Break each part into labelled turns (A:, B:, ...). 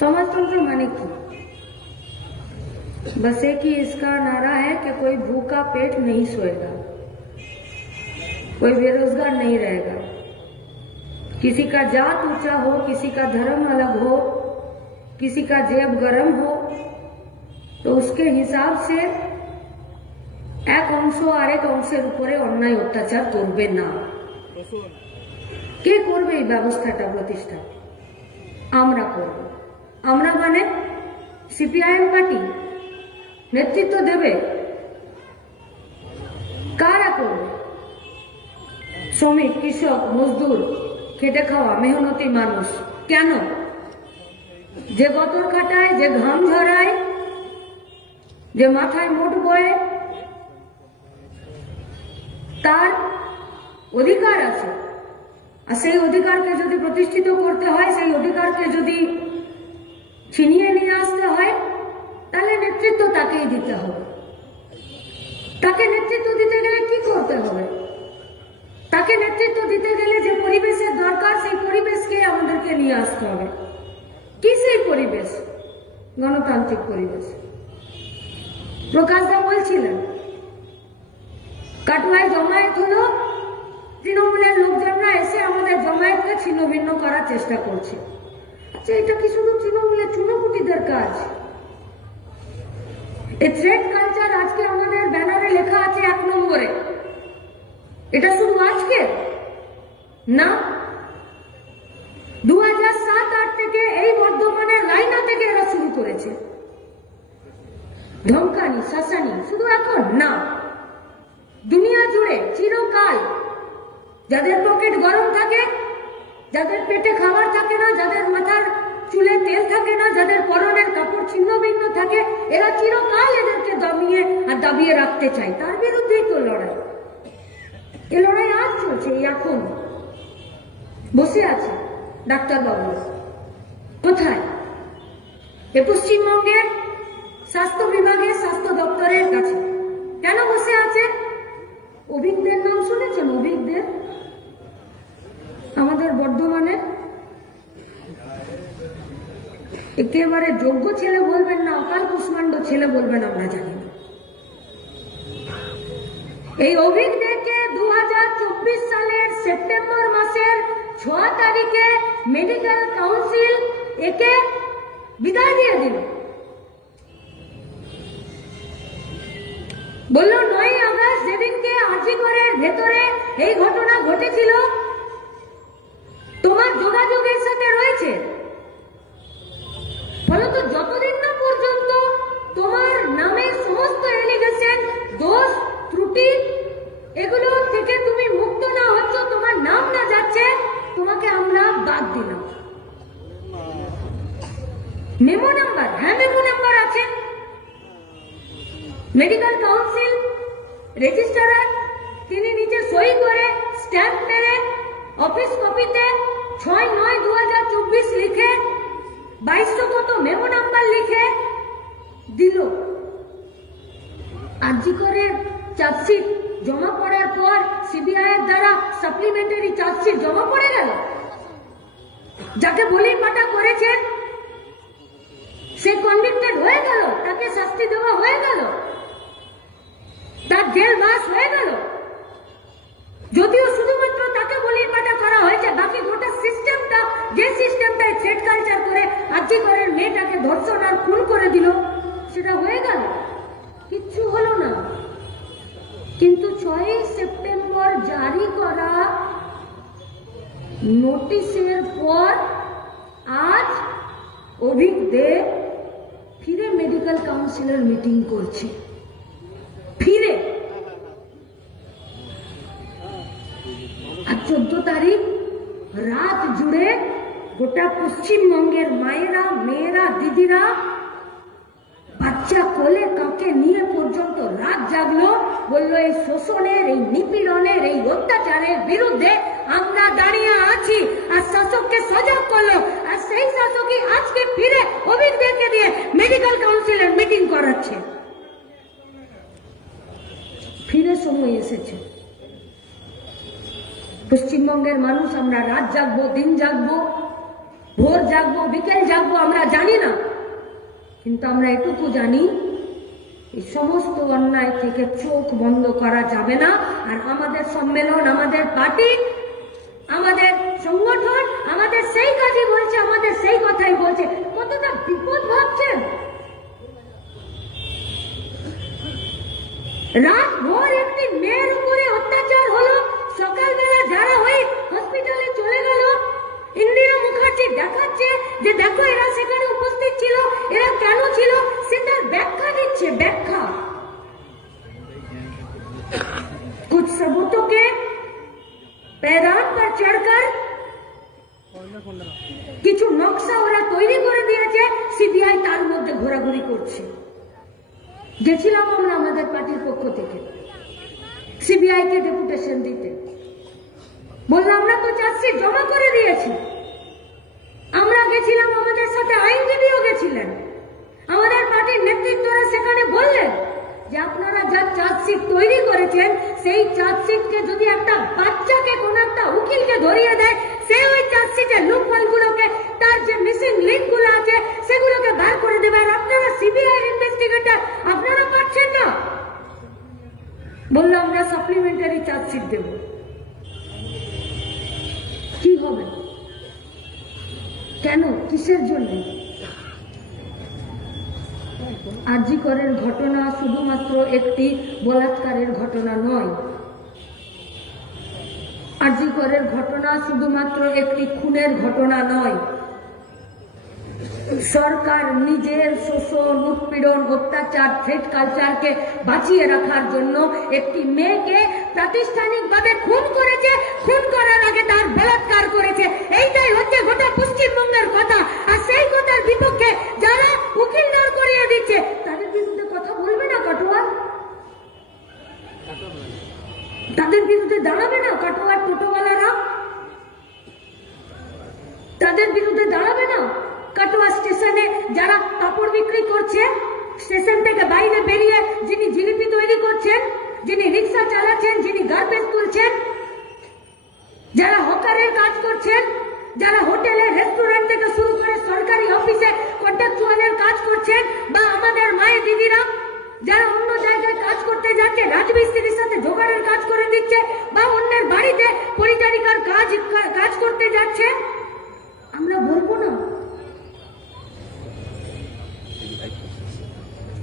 A: समाजतंत्र माने की बस एक ही इसका नारा है कि कोई भूखा पेट नहीं सोएगा कोई बेरोजगार नहीं रहेगा किसी का जात ऊंचा हो किसी का धर्म अलग हो किसी का जेब गरम हो तो उसके हिसाब से এক অংশ আরেক অংশের উপরে অন্যায় অত্যাচার করবে না কে করবে এই ব্যবস্থাটা প্রতিষ্ঠা আমরা করব আমরা মানে সিপিআইএম পার্টি নেতৃত্ব দেবে? কারা করবে? শ্রমিক, কৃষক, মজদুর, খেটে খাওয়া, মেহনতি মানুষ, কেন? যে গতর খাটায় যে ঘাম ঝরায়, যে মাথায় মোট বয়ে, তার অধিকার আছে। আর সেই অধিকারকে যদি প্রতিষ্ঠিত করতে হয়, সেই অধিকারকে যদি ছিনিয়ে নিয়ে আসতে হয়, তাহলে নেতৃত্ব তাকেই দিতে হবে। তাকে নেতৃত্ব দিতে গেলে কি করতে হবে? তাকে নেতৃত্ব দিতে গেলে যে পরিবেশের দরকার, সেই পরিবেশকে আমাদেরকে নিয়ে আসতে হবে। কি সেই পরিবেশ? গণতান্ত্রিক পরিবেশ। প্রকাশদা বলছিলেন কাটুয়ায় জমায়েত হলো, তৃণমূলের লোকজনরা এসে আমাদের জমায়েতকে ছিন্ন ভিন্ন করার চেষ্টা করছে। এটা কি শুধু তৃণমূলের চুনোপুটিদের কাজ এই থ্রেড কালচার আজকে আমাদের ব্যানারে লেখা আছে এক নম্বরে। এটা শুধু আজকে? না। দু হাজার সাত আট থেকে এই বর্ধমানের লাইনা থেকে এরা শুরু করেছে। ধমকানি, শাসানি, শুধু এখন? না। দুনিয়া জুড়ে চিরকাল যাদের পকেট গরম থাকে যাদের পেটে খাবার থাকে না, যাদের মাথার চুলে তেল থাকে না, যাদের পরনের কাপড় ছিন্ন ভিন্ন থাকে, এরা চিরকাল এদেরকে দমিয়ে আর দাবিয়ে রাখতে চায়। তার বিরুদ্ধেই তো লড়াই। এ লড়াই আজ চলছে এখন। বসে আছে ডাক্তারবাবু। কোথায়? এ পশ্চিমবঙ্গের স্বাস্থ্য বিভাগের স্বাস্থ্য দপ্তরের কাছে। কেন বসে আছে? অভিজ্ঞদের নাম শুনেছেন? অভিজ্ঞদের আমাদের বর্ধমানে একেবারে যোগ্য ছেলে বলবেন না, অকাল কুষ্মাণ্ড ছেলে বলবেন আমরা জানি এই অভিজ্ঞদেরকে দু সালের সেপ্টেম্বর মাসের ছ তারিখে মেডিকেল কাউন্সিল একে বিদায় দিয়ে দিল। বলল নয় আগস্ট যেদিনকে আজিগরের ভেতরে এই ঘটনা ঘটেছিল যোগাযোগের সাথে রয়েছে ফলত যতদিন না পর্যন্ত তোমার নামে সমস্ত এলিগেশন দোষ ত্রুটি এগুলো থেকে তুমি মুক্ত না হচ্ছ তোমার নাম না যাচ্ছে তোমাকে আমরা বাদ দিলাম মেমো নাম্বার হ্যাঁ মেমো নাম্বার আছে মেডিকেল কাউন্সিল রেজিস্ট্রার তিনি নিচে সই করে স্ট্যাম্প মেরে অফিস কপিতে ছয় নয় দু হাজার চব্বিশ লিখে বাইশশো কত মেমো নাম্বার লিখে দিল আর্জি করে চার্জশিট জমা পড়ার পর সিবিআই এর দ্বারা সাপ্লিমেন্টারি চার্জশিট জমা পড়ে গেল। যাকে বলি পাটা করেছেন সে কনভিক্টেড হয়ে গেল, তাকে শাস্তি দেওয়া হয়ে গেল। তার জেল মাস হয়ে গেল। যদিও শুধুমাত্র তাকে বলির পাটা করা হয়েছে, বাকি গোটা সিস্টেমটা যে সিস্টেমটায় থ্রেড কালচার করে আর্জি করেন মেয়েটাকে ধর্ষণ আর খুন করে দিল, সেটা হয়ে গেল। কিচ্ছু হলো না। কিন্তু ছয়ই সেপ্টেম্বর জারি করা নোটিশের পর আজ অভিজ্ঞ ফিরে মেডিকেল কাউন্সিলের মিটিং করছে। ফিরে। আর চোদ্দ তারিখ রাত জুড়ে গোটা পশ্চিমবঙ্গের মায়েরা, মেয়েরা, দিদিরা বাচ্চা কোলে কাকে নিয়ে পর্যন্ত রাত জাগলো, বলল, এই শোষণের, এই নিপীড়নের, এই অত্যাচারের বিরুদ্ধে আমরা দাঁড়িয়ে আছি আর শাসককে সজাগ করল আর সেই শাসকই আজকে ফিরে অভিজ্ঞদেরকে দিয়ে মেডিকেল কাউন্সিলের মিটিং করাচ্ছে। ফিরে সময় এসেছে। পশ্চিমবঙ্গের মানুষ, আমরা রাত জাগবো, দিন জাগবো, ভোর জাগবো, বিকেল জাগবো, আমরা জানি না। কিন্তু আমরা এটুকু জানি, এই সমস্ত অন্যায় থেকে চোখ বন্ধ করা যাবে না। আর আমাদের সম্মেলন, আমাদের পার্টি, আমাদের সংগঠন, আমাদের সেই কাজই বলছে, আমাদের সেই কথাই বলছে। কতটা বিপদ ভাবছেন? রাত ভোর একটি মেয়ের উপরে গেছিলেন আমাদের পার্টির নেতৃত্বরা সেখানে বললেন যে আপনারা যা চার্জশিট তৈরি করেছেন, সেই চার্জশিটকে যদি একটা বাচ্চাকে কোন একটা উকিলকে ধরিয়ে দেয়, সে ওই চার্জশিটের লুপহোলগুলোকে তার যে মিসিং লিঙ্কগুলো আছে, সেগুলোকে বার করে দেবে। আর আপনারা সিবিআই ইনভেস্টিগেটর আপনারা পাচ্ছেন না। বলল, আমরা সাপ্লিমেন্টারি চার্জশিট দেব। কি হবে? কেন? কিসের জন্য? আরজিকরের ঘটনা শুধুমাত্র একটি বলাৎকারের ঘটনা নয়। আরজিকরের ঘটনা শুধুমাত্র একটি খুনের ঘটনা নয়। সরকার নিজের শোষণ, উৎপীড়ন, অত্যাচার থ্রেট কালচারকে বাঁচিয়ে রাখার জন্য একটি মেয়েকে প্রাতিষ্ঠানিকভাবে খুন করেছে, খুন করার আগে তার বলাৎকার করেছে। এইটাই হচ্ছে গোটা পশ্চিমবঙ্গের কথা। আর সেই কথার বিপক্ষে যারা উকিল দাঁড় করিয়ে দিচ্ছে, তাদের বিরুদ্ধে কথা বলবে না, কাটোয়া? তাদের বিরুদ্ধে দাঁড়াবে না, কাটোয়ার টোটোওয়ালারা? তাদের বিরুদ্ধে দাঁড়াবে না, কাটোয়া স্টেশনে যারা কাপড় বিক্রি করছে, স্টেশন থেকে বাইরে বেরিয়ে যিনি জিলিপি তৈরি করছেন যিনি রিক্সা চালাচ্ছেন, যিনি গার্বেজ তুলছেন, যারা হকারের কাজ করছেন, যারা হোটেলে রেস্টুরেন্ট থেকে শুরু করে সরকারি অফিসে কন্ট্রাকচুয়ালের কাজ করছেন, বা আমাদের মায়ের দিদিরা, যারা অন্য জায়গায় কাজ করতে যাচ্ছে, রাজমিস্ত্রির সাথে জোগাড়ের কাজ করে দিচ্ছে, বা অন্যের বাড়িতে পরিচারিকার কাজ কাজ করতে যাচ্ছে, আমরা বলব না।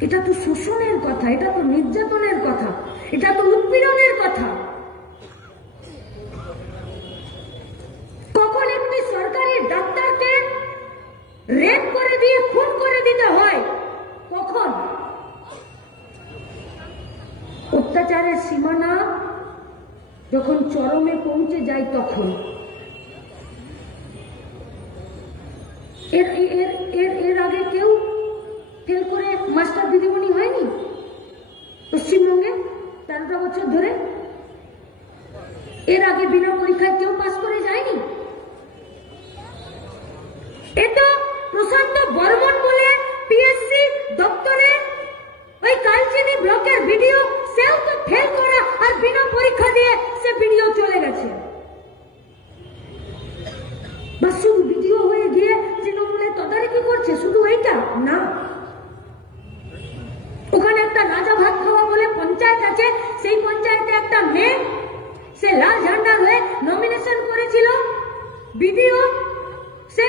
A: এটা তো শোষণের কথা এটা তো নির্যাতনের কথা এটা তো উৎপীড়নের কথা কখন একটি সরকারি ডাক্তারকে রেপ করে দিয়ে খুন করে দিতে হয় কখন অত্যাচারের সীমানা যখন চরমে পৌঁছে যায় তখন এর এর এর এর আগে কেউ ফেল করে মাস্টার দিদিমণি হয়নি পশ্চিমবঙ্গে তেরোটা বছর ধরে এর আগে বিনা পরীক্ষায় কেউ পাস করে যায়নি এটা প্রশান্ত বর্মন বলে পিএসসি দপ্তরে ওই কালচিনি ব্লকের ভিডিও সেও তো ফেল করা আর বিনা পরীক্ষা দিয়ে সে ভিডিও চলে গেছে বা শুধু ভিডিও হয়ে গিয়ে তৃণমূলে তদারকি করছে শুধু এইটা না ওখানে একটা রাজা ভাত খাওয়া বলে পঞ্চায়েত আছে সেই পঞ্চায়েতে একটা মেয়ে সে লাল ঝান্ডার হয়ে নমিনেশন করেছিল বিডিও সে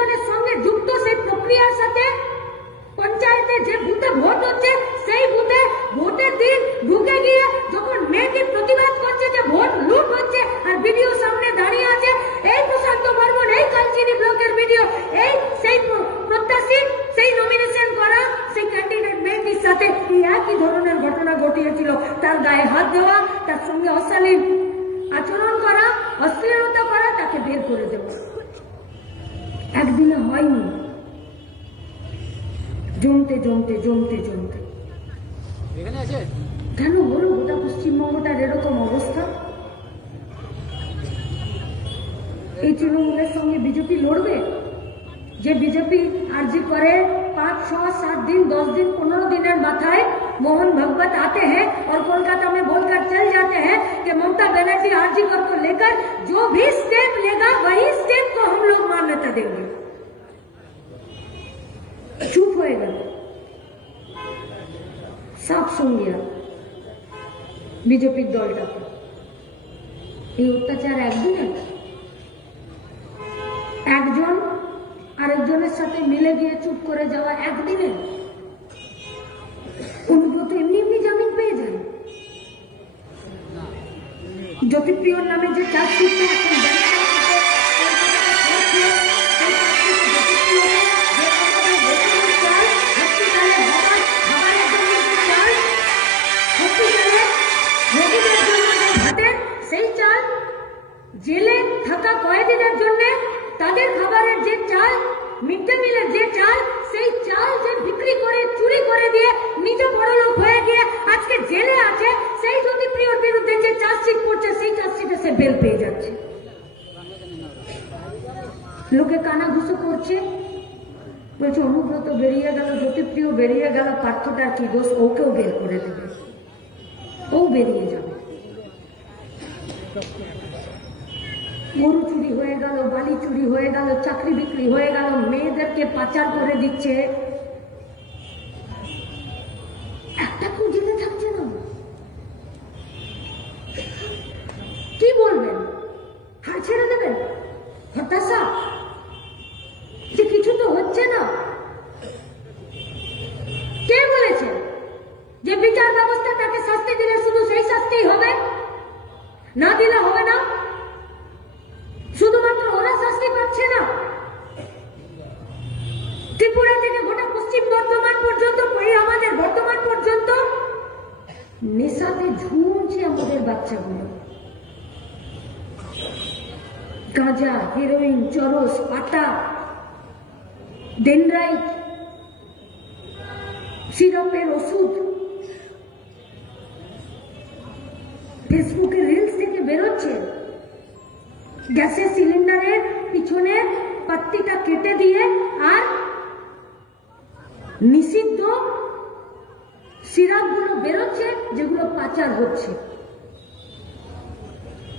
A: নির্বাচনের সঙ্গে যুক্ত সেই প্রক্রিয়ার সাথে পঞ্চায়েতে যে বুথে ভোট হচ্ছে, সেই বুথে ভোটের দিন ঢুকে গিয়ে যখন মেয়েটি প্রতিবাদ করছে যে ভোট লুট হচ্ছে আর ভিডিও সামনে দাঁড়িয়ে আছে, এই প্রশান্ত বর্মন, এই কালচিনি ব্লকের ভিডিও, এই সেই প্রত্যাশী, সেই নমিনেশন করা সেই ক্যান্ডিডেট মেয়েটির সাথে একই ধরনের ঘটনা ঘটিয়েছিল। তার গায়ে হাত দেওয়া, তার সঙ্গে অশালীন আচরণ করা, অশ্লীলতা করা, তাকে বের করে দেওয়া। একদিনে হয়নি জমতে জমতে জমতে জমতে
B: এখানে আছে
A: কেন হলো গোটা পশ্চিমবঙ্গটার এরকম অবস্থা এই তৃণমূলের সঙ্গে বিজেপি লড়বে যে বিজেপি আর্জি করে पाँच छह सात दिन दस दिन पंद्रह दिनों माथाए मोहन भगवत आते हैं और कोलकाता में बोलकर चल जाते हैं कि ममता बनर्जी आरजी कर को लेकर जो भी स्टेप लेगा वही स्टेप को देखो हम लोग मान्यता देंगे চুপ হয়ে গেল। সব সঙ্গীরা, বিজেপির দলটাকে। এই অত্যাচার একদিনে একজন আরেকজনের সাথে মিলে গিয়ে চুপ করে যাওয়া একদিনে অনুব্রত এমনি এমনি জামিন পেয়ে যায়। জ্যোতিপ্রিয়র নামে যে চার্জশিটটা বলছে অনুব্রত বেরিয়ে গেল, জ্যোতিপ্রিয় বেরিয়ে গেল, পার্থটা কি দোষ? ওকেও বের করে দেবে। ও বেরিয়ে যাবে। গরু চুরি হয়ে গেল, বালি চুরি হয়ে গেল, চাকরি বিক্রি হয়ে গেল, মেয়েদেরকে পাচার করে দিচ্ছে। হেরোইন পাতা ডেনরাইট সিরাপের ওষুধ। ফেসবুকে রিলস থেকে বেরোচ্ছে। গ্যাসের সিলিন্ডারের পিছনের পাত্তিটা কেটে দিয়ে আর নিষিদ্ধ সিরাপগুলো বেরোচ্ছে, যেগুলো পাচার হচ্ছে।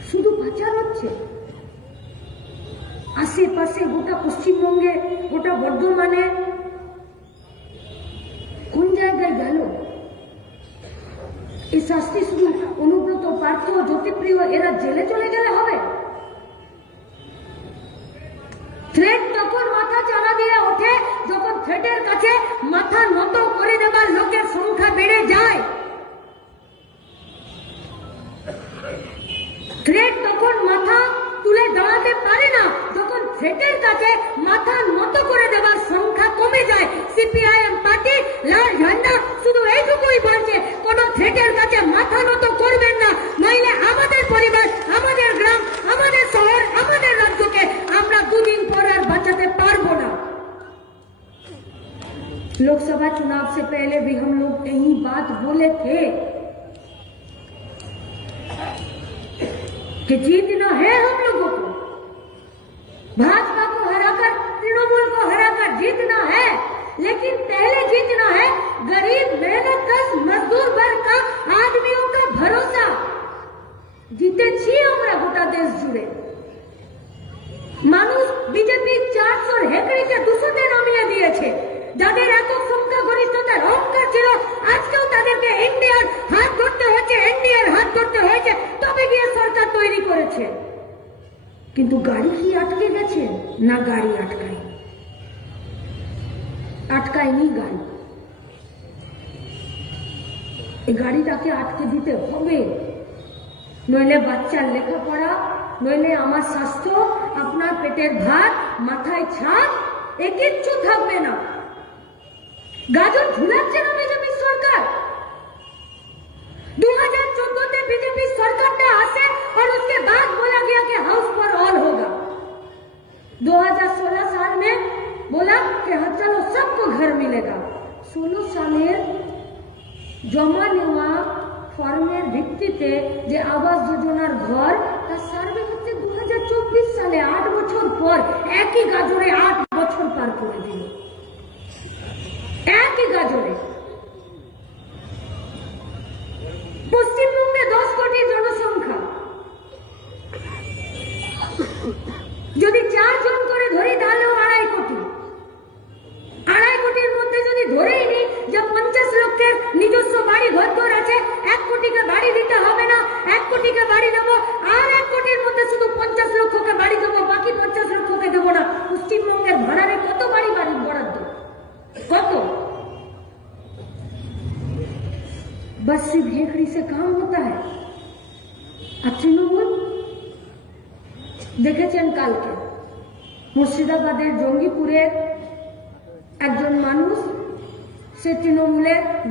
A: শুধু পাচার হচ্ছে? আশেপাশে গোটা পশ্চিমবঙ্গে, গোটা বর্ধমানে কোন জায়গায় গেল? এই শাস্তি শুধু অনুব্রত পার্থ জ্যোতিপ্রিয়, এরা জেলে চলে গেলে হবে? থ্রেট তখন মাথা চারা দিয়ে ওঠে, যখন থ্রেটের কাছে মাথা নত করে দেবার লোকের সংখ্যা বেড়ে যায়। लोकसभा चुनाव से पहले भी हम लोग यही बात बोले थे कि जीतना है हम लोगों को भाजपा को हराकर तृणमूल को हराकर जीतना है लेकिन पहले जीतना है गरीब मेहनत कश मजदूर वर्ग का आदमियों का भरोसा জিতেছি আমরা গোটা দেশ জুড়ে মানুষ বিজেপি চারশোর হেকড়িকে দুশোতে নামিয়ে দিয়েছে যাদের গাড়ি কি আটকে গেছে? না গাড়ি আটকায়। আটকায়নি গাড়ি। এই গাড়িটাকে আটকে দিতে হবে। নইলে বাচ্চার লেখাপড়া, নইলে আমার স্বাস্থ্য, আপনার পেটের ভাত, মাথায় ছাপ এ কিচ্ছু থাকবে না। গাজর ঝুলাচ্ছে না বিজেপি সরকার। 16 সালের জমা নেওয়া ফর্মের ভিত্তিতে যে আবাস যোজনার ঘর, তার সার্ভে হচ্ছে দু হাজার চব্বিশ সালে আট বছর পর একই গাজরে আট বছর পার করে দিল। একই গাজরে।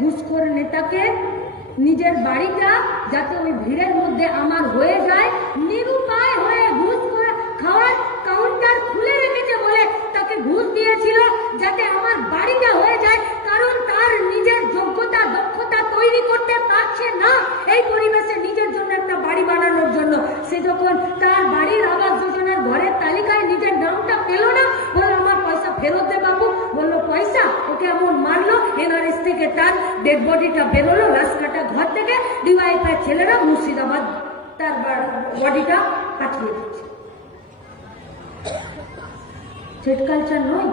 A: ঘুষখোর নেতাকে নিজের বাড়িটা যাতে ওই ভিড়ের মধ্যে আমার হয়ে যায়, নিরুপায় হয়ে ঘুষ খাওয়ার কাউন্টার খুলে রেখেছে বলে তাকে ঘুষ দিয়েছিল যাতে আমার বাড়িটা হয়ে যায়, কারণ তার নিজের যোগ্যতা, দক্ষতা তৈরি করতে পারছে না। এই পরিবেশে নিজের জন্য একটা বাড়ি বানানোর জন্য সে যখন তার বাড়ির আবাস যোজনার ঘরের তালিকায় নিজের নামটা পেল না, বলল, আমার পয়সা ফেরত দে বাবু। বলল, পয়সা? কেমন মারলো, এনআরএস থেকে তার ডেড বডিটা বেরোলো, রাস্তাটা ঘর থেকে ডিওয়াইফাই ছেলেরা মুর্শিদাবাদ তার বডিটা পাঠিয়ে দিচ্ছে। থ্রেড কালচার নয়।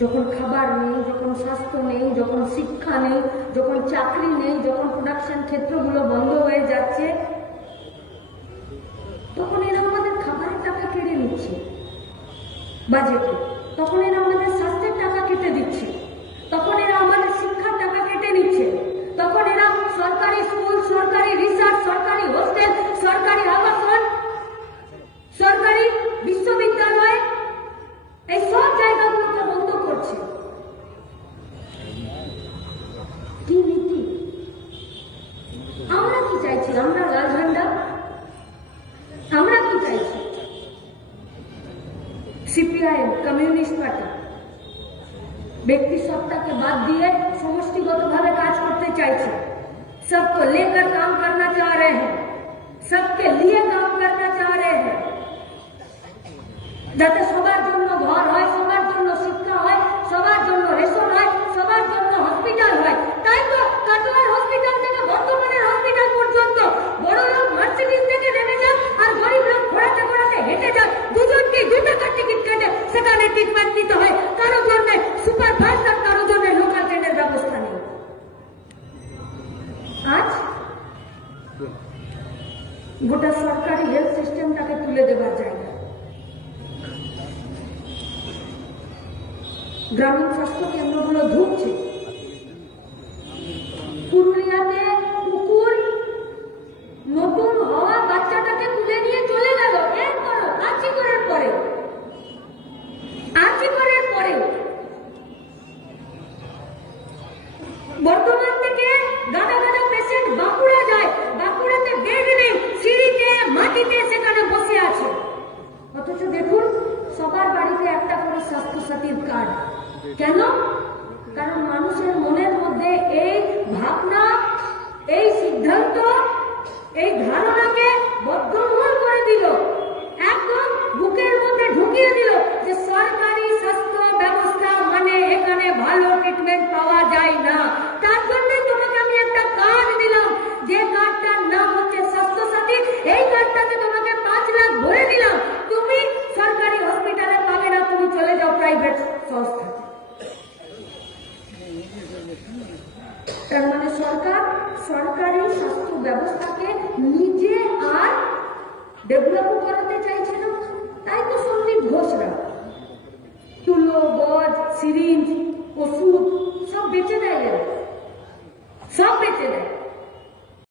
A: যখন খাবার নেই, যখন স্বাস্থ্য নেই, যখন শিক্ষা নেই, যখন চাকরি নেই, যখন প্রোডাকশন ক্ষেত্রগুলো বন্ধ হয়ে যাচ্ছে, তখন এরা আমাদের খাবারের টাকা কেড়ে নিচ্ছে। বাজেটে তখন এরা ಮಾಡಬೇಕು